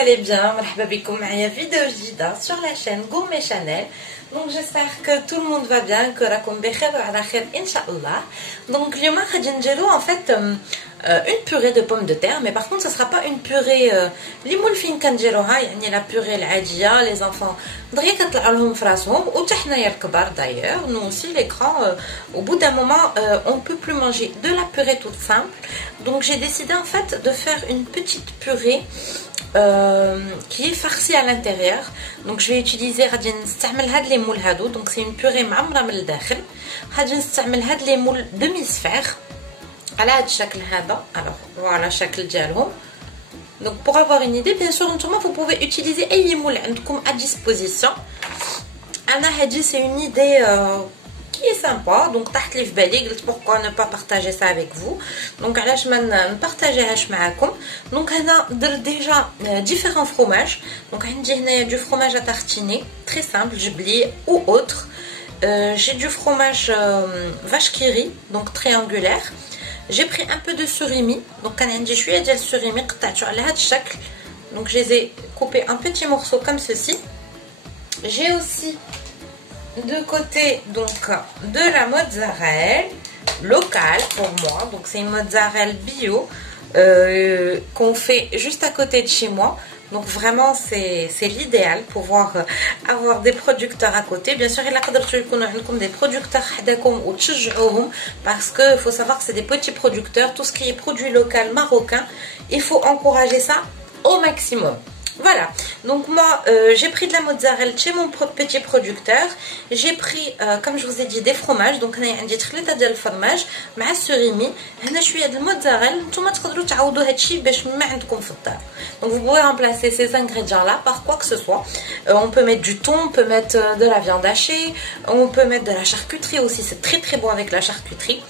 allez bien. مرحبا بكم معايا فيديو جديدة sur la chaîne Gourmet Chanel. Donc j'espère que tout le monde va bien, que راكم بخير وعلى خير إن شاء الله. Donc اليوم غادي نديرو en fait une purée de pommes de terre, mais par contre ça sera pas une purée اللي مولفين كنديروها, يعني la purée العادية les enfants دغيا كطلع لهم في راسهم وحتى حنايا الكبار d'ailleurs nous aussi les grands au bout d'un moment on peut plus manger de la purée toute simple. Donc j'ai décidé en fait de faire une petite purée qui est farcie à l'intérieur. Donc je vais utiliser غادي نستعمل هاد لي مول هادو. Donc c'est une purée معمرة من الداخل. غادي نستعمل هاد لي مول demi sphère على هاد الشكل هذا. alors voilà الشكل ديالهم. Donc pour avoir une idée, bien sûr نتوما vous pouvez utiliser اي مول عندكم à disposition. انا هادي c'est une idée qui est sympa, donc تحت لي في بالي قلت pourquoi ne pas partager ça avec vous. donc علاش ما نبارطاجيهاش معاكم. donc هنا درت déjà différents fromages. donc عندي هنايا du fromage à tartiner très simple جبلي ou autre. j'ai du fromage vache qui rit donc triangulaire. j'ai pris un peu de surimi, donc كان عندي شويه ديال السوريمي قطعته على هذا الشكل. donc je les ai coupés en petits morceaux comme ceci. j'ai aussi de côté donc de la mozzarella locale pour moi, donc c'est une mozzarella bio qu'on fait juste à côté de chez moi. donc vraiment c'est l'idéal pour pouvoir avoir des producteurs à côté. bien sûr il a قدرتوا يكونوا عندكم des producteurs حداكم وتشجعوهم, parce que faut savoir que c'est des petits producteurs. tout ce qui est produit local marocain, il faut encourager ça au maximum. Voilà, donc moi j'ai pris de la mozzarella chez mon petit producteur. j'ai pris comme je vous ai dit des fromages. donc هنا عندي تخليطه ديال الفرماج مع السوريمي. هنا شويه د الموتزاريلا. نتوما تقدروا تعوضوا هادشي باش ما عندكم في الدار. donc vous pouvez remplacer ces ingrédients là par quoi que ce soit. on peut mettre du thon, on peut mettre de la viande hachée, on peut mettre de la charcuterie aussi, c'est très très bon avec la charcuterie.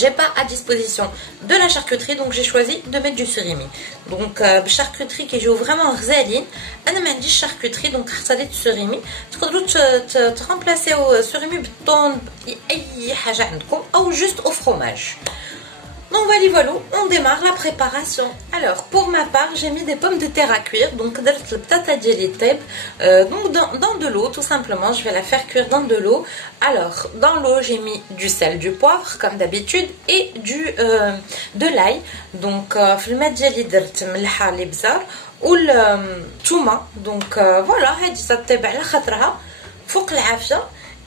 j'ai pas à disposition de la charcuterie, donc j'ai choisi de mettre du surimi. donc charcuterie qui joue vraiment غزالين. انا ما عنديش charcuterie donc اختاريت surimi. تقدروا ترمبلاسيو surimi بالطون اي حاجه عندكم او juste au fromage. donc voilà, on démarre la préparation. alors pour ma part j'ai mis des pommes de terre à cuire. donc درت البطاطا ديالي طيب. donc dans de l'eau tout simplement. je vais la faire cuire dans de l'eau. alors dans l'eau j'ai mis du sel, du poivre comme d'habitude et de l'ail. donc في الماء ديالي درت ملحه الابزار والثومه. donc voilà هادي تطيب على خاطرها فوق العافيه.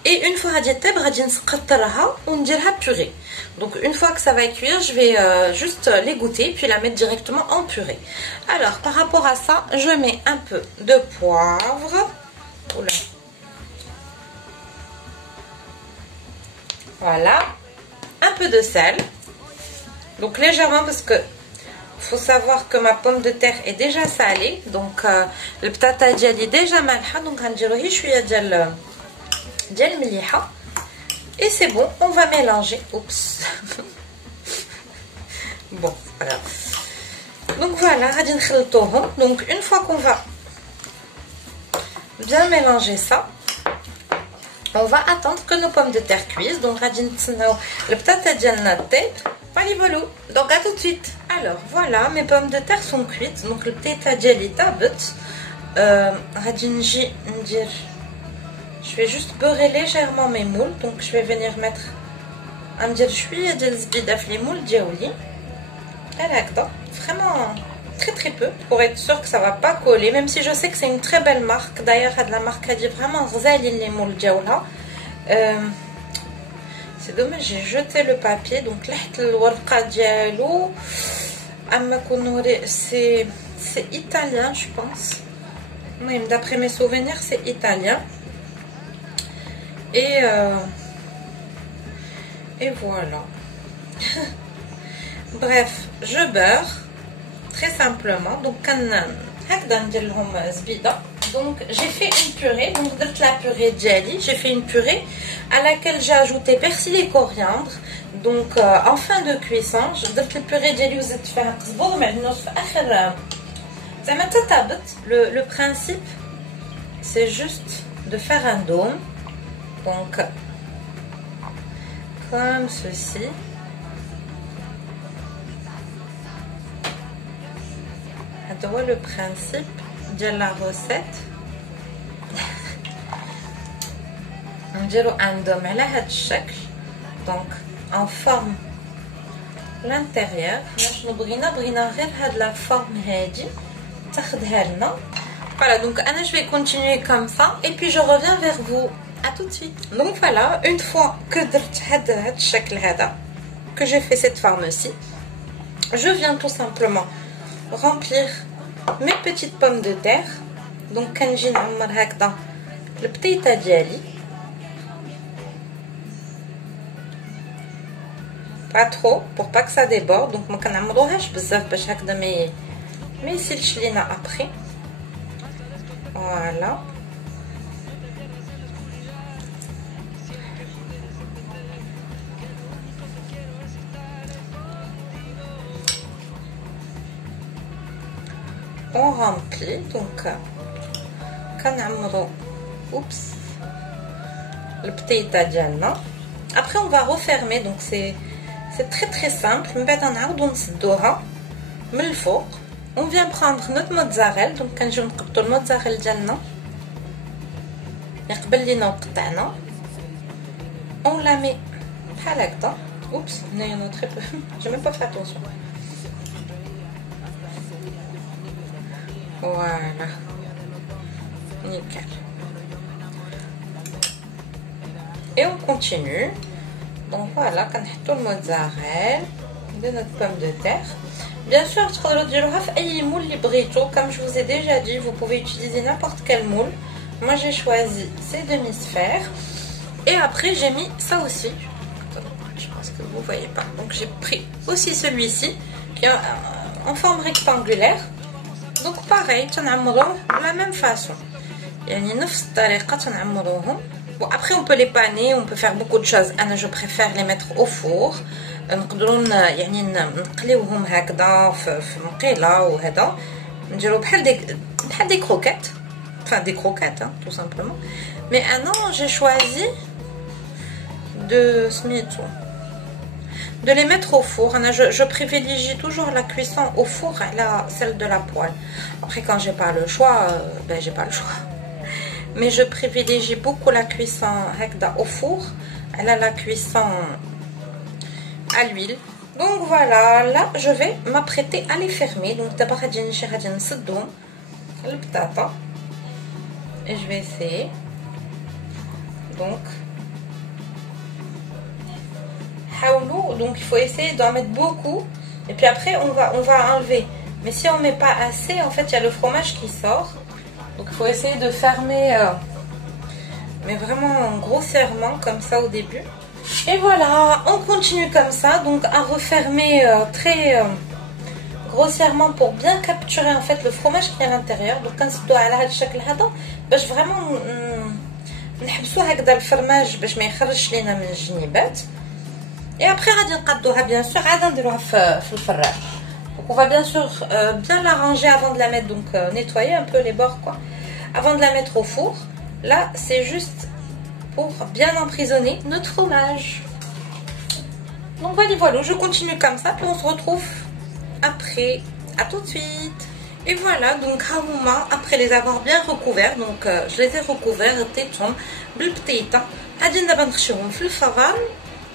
et une fois غادي طيب غادي نسقطرها ونديرها purée. donc une fois que ça va cuire je vais juste l'égoutter puis la mettre directement en purée. alors par rapport à ça je mets un peu de poivre. Oula. voilà, un peu de sel, donc légèrement parce que faut savoir que ma pomme de terre est déjà salée. donc le ptata ديالي déjà مالحه. donc غنديرو غير شويه ديال المليحه et c'est bon. on va mélanger. oups bon voilà. donc voilà غادي نخلطوهم. donc une fois qu'on va bien mélanger ça, on va attendre que nos pommes de terre cuisent. donc غادي نتسناو البطاطا ديالنا طيب. voilà, donc à tout de suite. alors voilà, mes pommes de terre sont cuites. donc البطاطا ديالي طابت. غادي نجي ندير je vais juste beurrer légèrement mes moules. donc je vais venir mettre ندير شويه ديال الزبيده في لي مول ديالي على هكذا, vraiment très très peu pour être sûr que ça va pas coller, même si je sais que c'est une très belle marque. d'ailleurs هاد la marque هادي vraiment غزالين لي مول ديالها. c'est dommage j'ai jeté le papier. donc لحت الورقه ديالو. اما كنوري c'est italien je pense. المهم d'après mes souvenirs c'est italien. et voilà. bref, je beurre très simplement. donc donc j'ai fait une purée. donc la purée diali, j'ai fait une purée à laquelle j'ai ajouté persil et coriandre. donc en fin de cuisson درت البوري ديالي وزدت فيها قزبر ومعدنوس في اخر زعما تطابت. le principe c'est juste de faire un dôme. donc comme ceci. هذا هو لو برينسيپ ديال لا روسيت. نديرو عندهم على هذا الشكل دونك en forme l'intérieur. شنو بغينا غير هاد لا فورم هادي تاخدها لنا. Voilà, donc Anna, je vais continuer comme ça et puis je reviens vers vous. À tout de suite. Donc voilà, une fois que j'ai fait cette forme-ci, je viens tout simplement remplir mes petites pommes de terre. Donc كنجي نعمر هكذا البطيطه ديالي pas trop pour pas que ça déborde. Donc ما كنعمروهاش بزاف باش هكذا ما يسيلش لينا après. Voilà. On remplit donc كنعمرو le بطيطه ديالنا. Après on va refermer donc c'est très très simple. من بعد نعاودو نسدوها من الفوق. On vient prendre notre mozzarella donc كنجيو نقبطوا الموتزاريلا ديالنا اللي قبل لينا وقطعنا. On la met بحال هكذا. il y en a très peu. J'ai même pas fait attention. Voilà. Nickel. Et on continue. Donc voilà, كنحطوا الموتزاريلا de notre pomme de terre. Bien sûr, comme je vous ai déjà dit, vous pouvez utiliser n'importe quel moule. Moi, j'ai choisi ces demi-sphères. Et après, j'ai mis ça aussi. Je pense que vous ne voyez pas. Donc, j'ai pris aussi celui-ci, qui est en forme rectangulaire. Donc, pareil, de la même façon. Bon, après, on peut les paner, on peut faire beaucoup de choses. Je préfère les mettre au four. نقدروا يعني نقليوهم هكذا في مقيله وهذا نديرو بحال دي كروكيت enfin des croquettes hein, tout simplement. Mais non, j'ai choisi de les mettre au four. Je privilégie toujours la cuisson au four à celle de la poêle. Après quand j'ai pas le choix, j'ai pas le choix. Mais je privilégie beaucoup la cuisson هكذا au four à la cuisson à l'huile. Donc voilà, là je vais m'apprêter à les fermer. Donc d'abord غادي نسدهم البطاطا et je vais essayer. Donc donc il faut essayer d'en mettre beaucoup et puis après on va enlever. Mais si on met pas assez, en fait il y a le fromage qui sort. Donc il faut essayer de fermer mais vraiment grossièrement comme ça au début. Et voilà, on continue comme ça, donc à refermer très grossièrement pour bien capturer en fait le fromage qui est à l'intérieur. Donc quand c'est à la شكل هذا باش vraiment نحبسوا هكذا الفرماج باش ما يخرجش لينا من الجنيبات. Et après غادي نقادوها bien sûr عاد نديروها في الفران. Donc on va bien sûr bien l'arranger avant de la mettre, donc nettoyer un peu les bords quoi. Avant de la mettre au four. Là, c'est juste pour bien emprisonner notre fromage. Donc voilà, je continue comme ça, puis on se retrouve après. À tout de suite. Et voilà, donc après les avoir bien recouverts, donc je les ai recouverts,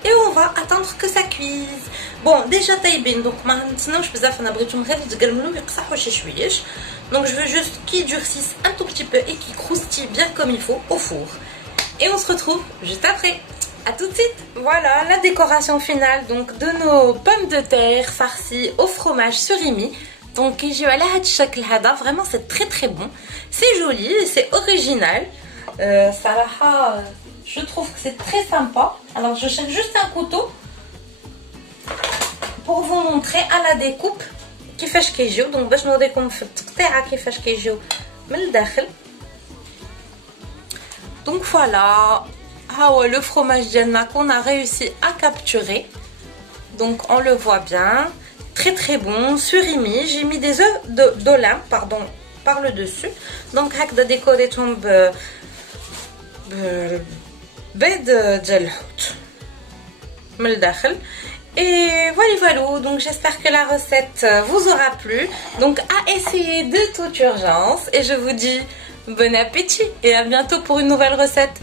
et on va attendre que ça cuise. Bon, déjà taïbin, donc donc je veux juste qu'ils durcissent un tout petit peu et qu'ils croustillent bien comme il faut au four. Et on se retrouve juste après. A tout de suite. Voilà la décoration finale donc de nos pommes de terre farcies au fromage surimi. Donc vraiment c'est très très bon. C'est joli, c'est original. Salaha, je trouve que c'est très sympa. Alors je cherche juste un couteau pour vous montrer à la découpe كيفاش كيجيو. دونك باش نوريكم في التقطيعه كيفاش كيجيو من الداخل. Donc voilà, le fromage ديالنا qu'on a réussi à capturer. Donc on le voit bien, très très bon, surimi. J'ai mis des œufs d'Olympe par le dessus. Donc هكذا ديكوريتهم بيض ديال الحوت من الداخل. Et voilà, donc j'espère que la recette vous aura plu. Donc à essayer de toute urgence. Et je vous dis bon appétit et à bientôt pour une nouvelle recette.